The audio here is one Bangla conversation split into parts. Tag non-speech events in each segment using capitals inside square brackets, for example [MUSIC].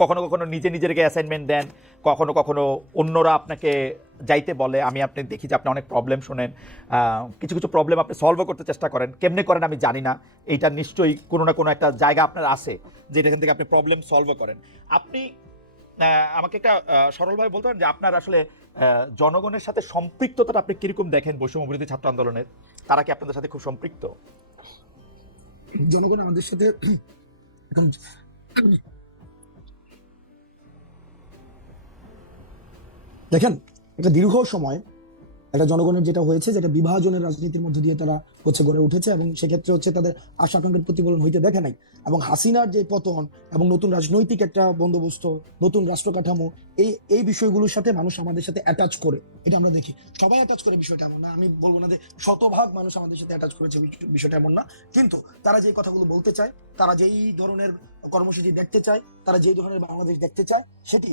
কখনো কখনো নিজে নিজেকে অ্যাসাইনমেন্ট দেন, কখনো কখনো অন্যরা আপনাকে যাইতে বলে, আমি আপনি দেখি যে আপনি অনেক প্রবলেম শোনেন কিছু কিছু প্রবলেম আপনি সলভও করতে চেষ্টা করেন, কেমনে করেন আমি জানি না, এইটা নিশ্চয়ই কোনো না কোনো একটা জায়গা আপনার আছে, যেটা এখান থেকে আপনি প্রবলেম সলভও করেন। আপনি আমাকে একটা সরলভাবে বলতে পারেন যে আপনার আসলে জনগণের সাথে সম্পৃক্ততাটা আপনি কীরকম দেখেন বৈষম্য বিরোধী ছাত্র আন্দোলনের? তারা কি আপনাদের সাথে খুব সম্পৃক্ত? জনগণ আমাদের সাথে দেখেন, একটা দীর্ঘ সময় একটা জনগণের যেটা হয়েছে, যেটা বিভাজনের রাজনীতির মধ্য দিয়ে তারা হচ্ছে গড়ে উঠেছে এবং সেক্ষেত্রে হচ্ছে তাদের আশা আকাঙ্ক্ষার প্রতিফলন হইতে দেখে নাই। এবং হাসিনার যে পতন এবং নতুন রাজনৈতিক একটা বন্দোবস্ত, নতুন রাষ্ট্র কাঠামো এই এই বিষয়গুলোর সাথে মানুষ আমাদের সাথে অ্যাটাচ করে। এটা আমরা দেখি। সবাই অ্যাটাচ করে বিষয়টা এমন না। আমি বলব না যে শতভাগ মানুষ আমাদের সাথে অ্যাটাচ করেছে বিষয়টা এমন না। কিন্তু তারা যে কথাগুলো বলতে চায়, তারা যেই ধরনের কর্মসূচি দেখতে চায়, তারা যেই ধরনের বাংলাদেশ দেখতে চায়, সেটি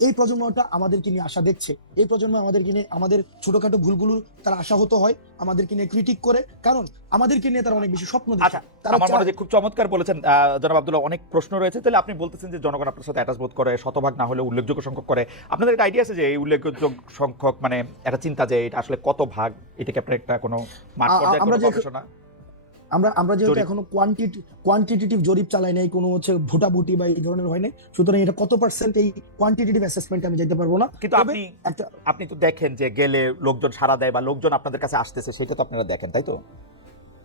এই প্রজন্মটা আমাদেরকে নিয়ে আশা দেখছে। এই প্রজন্ম আমাদেরকে নিয়ে আমাদের ছোটখাটো ভুলগুলো তারা আশাহত হয় আমাদেরকে নিয়ে ক্রিটিক করে কারণ আমাদেরকে নিয়ে তারা অনেক বেশি স্বপ্ন দেখে। আচ্ছা তারা আমার মনে খুব চমৎকার বলেছেন জনাব আব্দুল্লাহ অনেক প্রশ্ন রয়েছে। তাহলে আপনি বলতেছেন যে জনগণ আপনার সাথে অ্যাটাচ বোধ করে শতভাগ না হলে উল্লেখযোগ্য সংখ্যক করে। আপনাদের একটা আইডিয়া আছে যে এই উল্লেখযোগ্য সংখ্যক মানে একটা চিন্তা যে এটা আসলে কত ভাগ এটাকে আপনার একটা কোনো মাঠ পর্যায়ে আমরা আমরা আমরা যেহেতু এখনও কোয়ান্টিটি কোয়ান্টিটেটিভ জরিপ চালাই নাই কোনো হচ্ছে ভোটাভুটি বা এই ধরনের হয় নাই সুতরাং এটা কত পার্সেন্ট এই কোয়ান্টিটেটিভ অ্যাসেসমেন্ট আমি যেতে পারব না। কিন্তু আপনি আপনি তো দেখেন যে গেলে লোকজন সারা দেয় বা লোকজন আপনাদের কাছে আসতেছে সেটা তো আপনারা দেখেন তাই তো?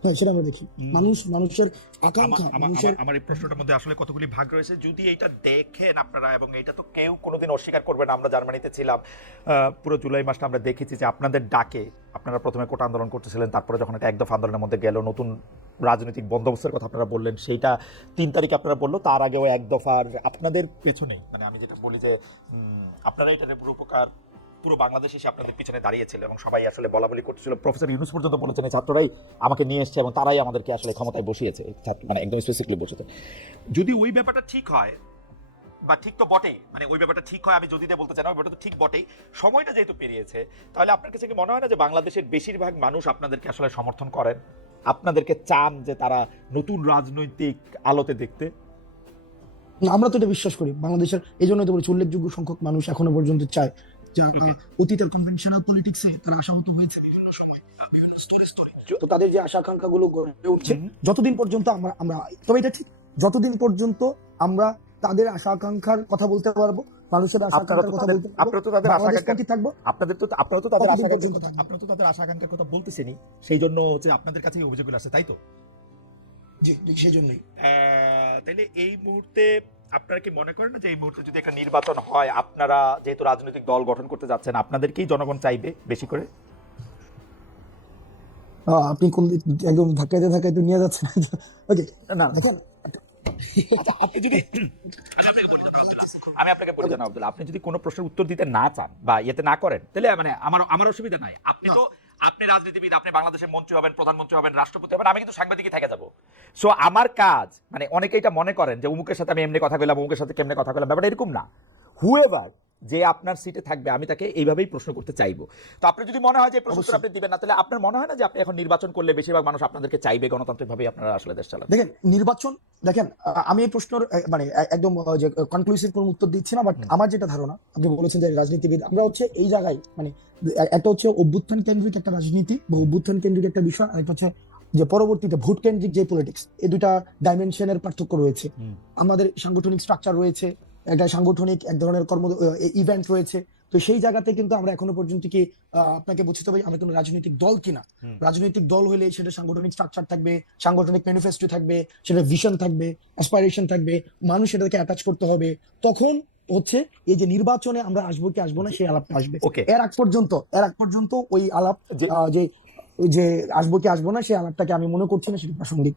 হ্যাঁ সেটা আমরা দেখি। মানুষ মানুষের আকাঙ্ক্ষা মানুষের আমার- এই প্রশ্নটার মধ্যে আসলে কতগুলি ভাগ রয়েছে? যদি এইটা দেখেন আপনারা এবং এটা তো কেউ কোনোদিন অস্বীকার করবে না আমরা জার্মানিতে ছিলাম পুরো জুলাই মাসটা আমরা দেখেছি যে আপনাদের ডাকে আপনারা প্রথমে কোটা আন্দোলন করতেছিলেন তারপরে যখন এটা একদফা আন্দোলনের মধ্যে গেল নতুন রাজনৈতিক বন্দোবস্তের কথা আপনারা বললেন সেইটা তিন তারিখে আপনারা বলল তার আগেও এক দফার আপনাদের পেছনেই। মানে আমি যেটা বলি যে আপনারা এটা উপকার পুরো বাংলাদেশ এসে আপনাদের পিছনে দাঁড়িয়েছিল এবং সবাই আসলে বলা বলি করতেছিল। প্রফেসর ইউনুস পর্যন্ত বলেছেন ছাত্ররাই আমাকে নিয়ে এসছে এবং তারাই আমাদেরকে আসলে ক্ষমতায় বসিয়েছে। ছাত্র মানে একদম স্পেসিফিকলি বসেছে। যদি ওই ব্যাপারটা ঠিক হয়, বা ঠিক তো বটেই মানে ওই ব্যাপারটা ঠিক হয়, আমি যদি বলতে চাই না ব্যাপারটা তো ঠিক বটেই, সময়টা যেহেতু পেরিয়েছে, তাহলে আপনার কাছে কি মনে হয় না যে বাংলাদেশের বেশিরভাগ মানুষ আপনাদেরকে আসলে সমর্থন করেন? আপনাদেরকে চান যে তারা নতুন রাজনৈতিক আলোতে দেখতে? আমরা তো এটা বিশ্বাস করি। বাংলাদেশের, এই জন্য তো বলছি, উল্লেখযোগ্য সংখ্যক মানুষ এখনও পর্যন্ত চায়। যে. অতীতের কনভেনশনাল পলিটিক্সে তারা আশাহত হয়েছে বিভিন্ন সময় বিভিন্ন স্তরে স্তরে। তো তাদের যে আশা আকাঙ্ক্ষা গুলো গড়ে উঠছে যতদিন পর্যন্ত আমরা আমরা তবে এটা ঠিক যতদিন পর্যন্ত আমরা তাদের আশা আকাঙ্ক্ষার কথা বলতে পারব মানুষের আশা আকাঙ্ক্ষার কথা বলতে আপনারা তো তাদের আশা আকাঙ্ক্ষা থাকব। আপনাদের তো আপনারা তো তাদের আশা? আপনারা তো তাদের আশা আকাঙ্ক্ষার কথা বলতেছেনই সেই জন্য হচ্ছে আপনাদের কাছেই অভিযোগগুলো আসছে তাই তো? জি সেই জন্যই। আহ, তাহলে এই মুহূর্তে আপনারা কি মনে করেন না যে এই মুহূর্তে যদি একটা নির্বাচন হয় আপনারা যেহেতু রাজনৈতিক দল গঠন করতে যাচ্ছেন আপনাদেরকেই জনগণ চাইবে বেশি করে? আপনি কোন একদম ধাক্কাইতে ধাক্কাইতে নিয়ে যাচ্ছেন? [LAUGHS] ওকে না দেখুন আচ্ছা, আপনি যদি আচ্ছা, আমি আপনাকে বলি আব্দুল্লাহ, আপনি যদি কোনো প্রশ্নের উত্তর দিতে না চান বা ইয়েতে না করেন তাহলে মানে আমার আমার অসুবিধা নাই। আপনি তো আপনি রাজনীতিবিদ, আপনি বাংলাদেশের মন্ত্রী হবেন, প্রধানমন্ত্রী হবেন, রাষ্ট্রপতি হবেন, আমি কিন্তু সাংবাদিকই থেকে যাব। সো আমার কাজ মানে অনেকে এটা মনে করেন যে, অমুকের সাথে আমি এমনি কথা বললাম অমুকের সাথে কেমনে কথা বললাম ব্যাপারটা এরকম না। হুএভার যে আপনার সিটে থাকবে আমি তাকে এইভাবেই প্রশ্ন করতে চাইব। তো আপনি যদি মনে হয় যে প্রশ্ন আপনি দিবেন না তাহলে আপনার মনে হয় না যে আপনি এখন নির্বাচন করলে বেশিরভাগ মানুষ আপনাদেরকে চাইবে গণতান্ত্রিকভাবে আপনারা আসলে দেশ চালান দেখেন নির্বাচন দেখেন আমি এই প্রশ্নের মানে একদম যে কনক্লুসিভ কোনো উত্তর দিচ্ছি না বাট আমার যেটা ধারণা আপনি বলেছেন যে রাজনীতিবিদ আমরা হচ্ছে এই জায়গায় মানে একটা হচ্ছে অভ্যুত্থান কেন্দ্রিক একটা রাজনীতি বা অভ্যুত্থান কেন্দ্রিক একটা বিষয় আর একটা হচ্ছে যে পরবর্তীতে ভোট কেন্দ্রিক যে পলিটিক্স এই দুটা ডাইমেনশনের পার্থক্য রয়েছে। আমাদের সাংগঠনিক স্ট্রাকচার রয়েছে একটা সাংগঠনিক এক ধরনের কর্ম ইভেন্ট রয়েছে। তো সেই জায়গাতে কিন্তু আমরা এখনও পর্যন্ত কি আপনাকে বুঝতে হবে আমরা কোনো রাজনৈতিক দল কিনা। রাজনৈতিক দল হলে সেটা সাংগঠনিক স্ট্রাকচার থাকবে সাংগঠনিক ম্যানিফেস্টো থাকবে সেটা ভিশন থাকবে অ্যাসপাইরেশন থাকবে মানুষ সেটাকে অ্যাটাচ করতে হবে। তখন হচ্ছে এই যে নির্বাচনে আমরা আসব কি আসব না সেই আলাপটা আসবে। এর আগ পর্যন্ত এর আগ পর্যন্ত ওই আলাপ যে যে আসব কি আসব না সেই আলাপটাকে আমি মনে করছি না সেটা প্রাসঙ্গিক।